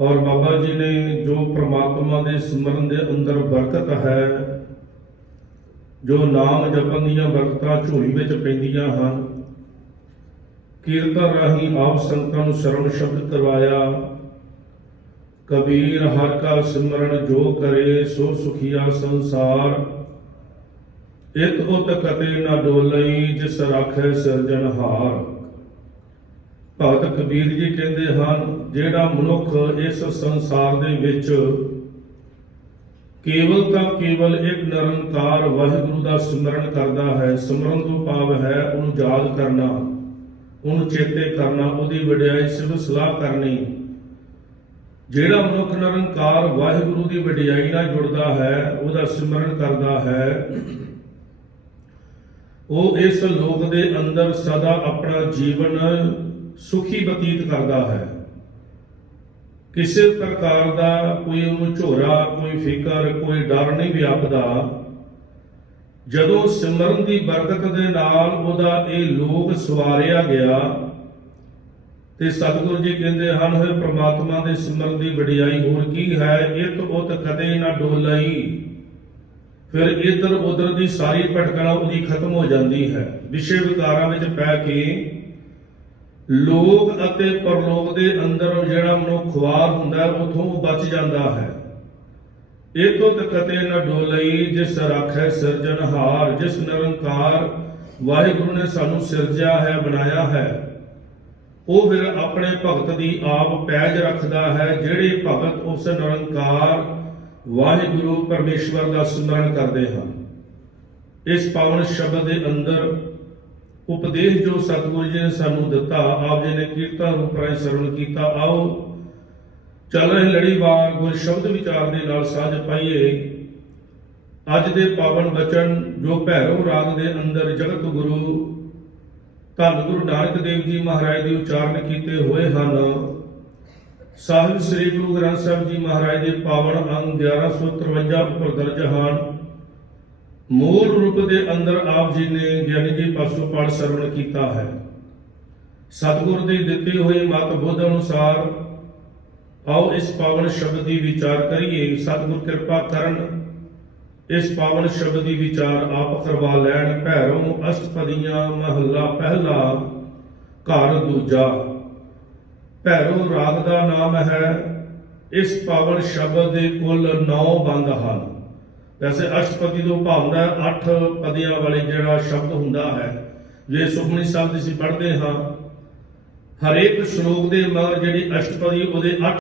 ਔਰ ਬਾਬਾ ਜੀ ਨੇ ਜੋ ਪ੍ਰਮਾਤਮਾ ਦੇ ਸਿਮਰਨ ਦੇ ਅੰਦਰ ਬਰਕਤ ਹੈ, ਜੋ ਨਾਮ ਜਪਣ ਦੀਆਂ ਬਰਕਤਾਂ ਝੋਲੀ ਵਿੱਚ ਪੈਂਦੀਆਂ ਹਨ, ਕੀਰਤਨ ਰਾਹੀਂ ਆਪ ਸੰਤਾਂ ਨੂੰ ਸ਼ਰਨ ਸ਼ਬਦ ਕਰਵਾਇਆ, ਕਬੀਰ ਹਰ ਕਾ ਸਿਮਰਨ ਜੋ ਕਰੇ ਸੋ ਸੁਖੀਆ ਸੰਸਾਰ ਇਤ ਉਤ ਕਤੇ ਨਾ ਡੋਲਈ ਜਿਸ ਰਾਖੈ ਸਿਰਜਣਹਾਰ। ਭਗਤ ਕਬੀਰ ਜੀ ਕਹਿੰਦੇ ਹਨ, ਜਿਹੜਾ ਮਨੁੱਖ ਇਸ ਸੰਸਾਰ ਦੇ ਵਿੱਚ ਕੇਵਲ ਤਾਂ ਕੇਵਲ ਇੱਕ ਨਿਰੰਕਾਰ ਵਾਹਿਗੁਰੂ ਦਾ ਸਿਮਰਨ ਕਰਦਾ ਹੈ, ਸਿਮਰਨ ਤੋਂ ਭਾਵ ਹੈ ਉਹਨੂੰ ਯਾਦ ਕਰਨਾ, ਉਹਨੂੰ ਚੇਤੇ ਕਰਨਾ, ਉਹਦੀ ਵਡਿਆਈ ਸਿਵ ਸਲਾਹ ਕਰਨੀ। ਜਿਹੜਾ ਮਨੁੱਖ ਨਿਰੰਕਾਰ ਵਾਹਿਗੁਰੂ ਦੀ ਵਡਿਆਈ ਨਾਲ ਜੁੜਦਾ ਹੈ, ਉਹਦਾ ਸਿਮਰਨ ਕਰਦਾ ਹੈ, ਉਹ ਇਸ ਲੋਕ ਦੇ ਅੰਦਰ ਸਦਾ ਆਪਣਾ ਜੀਵਨ ਸੁਖੀ ਬਤੀਤ ਕਰਦਾ ਹੈ। ਕਿਸੇ ਪ੍ਰਕਾਰ ਦਾ ਕੋਈ ਉਹਨੂੰ ਝੋਰਾ, ਕੋਈ ਫਿਕਰ, ਕੋਈ ਡਰ ਨਹੀਂ ਵਿਆਪਦਾ। ਜਦੋਂ ਸਿਮਰਨ ਦੀ ਬਰਕਤ ਦੇ ਨਾਲ ਉਹਦਾ ਇਹ ਲੋਕ ਸਵਾਰਿਆ ਗਿਆ, ਤੇ ਸਤਿਗੁਰੂ ਜੀ ਕਹਿੰਦੇ ਹਨ ਹੋਏ ਪ੍ਰਮਾਤਮਾ ਦੇ ਸਿਮਰਨ ਦੀ ਵਡਿਆਈ ਹੋਰ ਕੀ ਹੈ? ਇਤ ਉਤ ਕਦੇ ਨਾ ਡੋਲਈ ਫਿਰ ਇਧਰ ਉਧਰ ਦੀ ਸਾਰੀ ਭਟਕਣਾ ਉਹਦੀ ਖਤਮ ਹੋ ਜਾਂਦੀ ਹੈ। ਵਿਸ਼ੇ ਵਿਕਾਰਾਂ ਵਿੱਚ ਪੈ ਕੇ ਲੋਕ ਅਤੇ ਪਰਲੋਕ ਦੇ ਅੰਦਰ ਜਿਹੜਾ ਮਨੁੱਖ ਖੁਆਰ ਹੁੰਦਾ ਉਥੋਂ ਬਚ ਜਾਂਦਾ ਹੈ। ਇਹ ਤੋਂ ਕਤੇ ਨ ਡੋਲਈ ਜਿਸ ਰਾਖੈ ਸਿਰਜਣਹਾਰ ਜਿਸ ਨਿਰੰਕਾਰ ਵਾਹਿਗੁਰੂ ਨੇ ਸਾਨੂੰ ਸਿਰਜਿਆ ਹੈ, ਬਣਾਇਆ ਹੈ, ਉਹ ਫਿਰ ਆਪਣੇ ਭਗਤ ਦੀ ਆਪ ਪੈਜ ਰੱਖਦਾ ਹੈ, ਜਿਹੜੇ ਭਗਤ ਉਸ ਨਿਰੰਕਾਰ ਵਾਹਿਗੁਰੂ ਪਰਮੇਸ਼ਵਰ ਦਾ ਸਿਮਰਨ ਕਰਦੇ ਹਨ। ਇਸ ਪਾਵਨ ਸ਼ਬਦ ਦੇ ਅੰਦਰ ਉਪਦੇਸ਼ ਜੋ ਸਤਿਗੁਰੂ ਜੀ ਨੇ ਸਾਨੂੰ ਦਿੱਤਾ, ਆਪ ਜੀ ਨੇ ਕੀਰਤਨ ਰੂਪ ਰਾਹੀਂ ਸਰਵਣ ਕੀਤਾ, ਆਓ ਚੱਲ ਰਹੀ ਲੜੀਵਾਰ ਗੁਰ ਸ਼ਬਦ ਵਿਚਾਰ ਦੇ ਨਾਲ ਸਾਂਝ ਪਾਈਏ। ਅੱਜ ਦੇ ਪਾਵਨ ਬਚਨ ਜੋ ਭੈਰਵ ਰਾਗ ਦੇ ਅੰਦਰ ਜਗਤ ਗੁਰੂ ਧੰਨ ਗੁਰੂ ਨਾਨਕ ਦੇਵ ਜੀ ਮਹਾਰਾਜ ਦੇ ਉਚਾਰਨ ਕੀਤੇ ਹੋਏ ਹਨ। ਸਾਹਿਬ ਸ੍ਰੀ ਗੁਰੂ ਗ੍ਰੰਥ ਸਾਹਿਬ ਜੀ ਮਹਾਰਾਜ ਦੇ ਪਾਵਨ ਅੰਗ 1153 ਉੱਪਰ ਦਰਜ ਹਨ। ਮੂਲ ਰੂਪ ਦੇ ਅੰਦਰ ਆਪ ਜੀ ਨੇ ਗਿਆਨੀ ਜੀ ਪਾਸੋਂ ਪਾਠ ਸਰਵਣ ਕੀਤਾ ਹੈ। ਸਤਿਗੁਰ ਦੀ ਦਿੱਤੇ ਹੋਈ ਮਤ ਬੁੱਧ ਅਨੁਸਾਰ ਆਓ ਇਸ ਪਾਵਨ ਸ਼ਬਦ ਦੀ ਵਿਚਾਰ ਕਰੀਏ। ਸਤਿਗੁਰ ਕਿਰਪਾ ਕਰਨ ਇਸ ਪਾਵਨ ਸ਼ਬਦ ਦੀ ਵਿਚਾਰ ਆਪ ਕਰਵਾ ਲੈਣ। ਭੈਰੋਂ ਅਸ਼ਟਪਦੀਆਂ ਮਹੱਲਾ ਪਹਿਲਾ, ਘਰ ਦੂਜਾ। ਭੈਰੋ ਰਾਗ ਦਾ ਨਾਮ ਹੈ, ਇਸ ਪਾਵਨ ਸ਼ਬਦ ਦੇ ਕੁੱਲ 9 ਬੰਦ ਹਨ। ਵੈਸੇ ਅਸ਼ਟਪਦੀ ਤੋਂ ਭਾਵਨਾ ਅੱਠ ਪਦੀਆਂ ਵਾਲੇ ਜਿਹੜਾ ਸ਼ਬਦ ਹੁੰਦਾ ਹੈ, ਜੇ ਸੁਖਮਨੀ ਸਾਹਿਬ ਦੀ ਅਸੀਂ ਪੜ੍ਹਦੇ ਹਾਂ, ਹਰੇਕ ਸ਼ਲੋਕ ਦੇ ਮਗਰ ਜਿਹੜੀ ਅਸ਼ਟਪਦੀ ਉਹਦੇ 8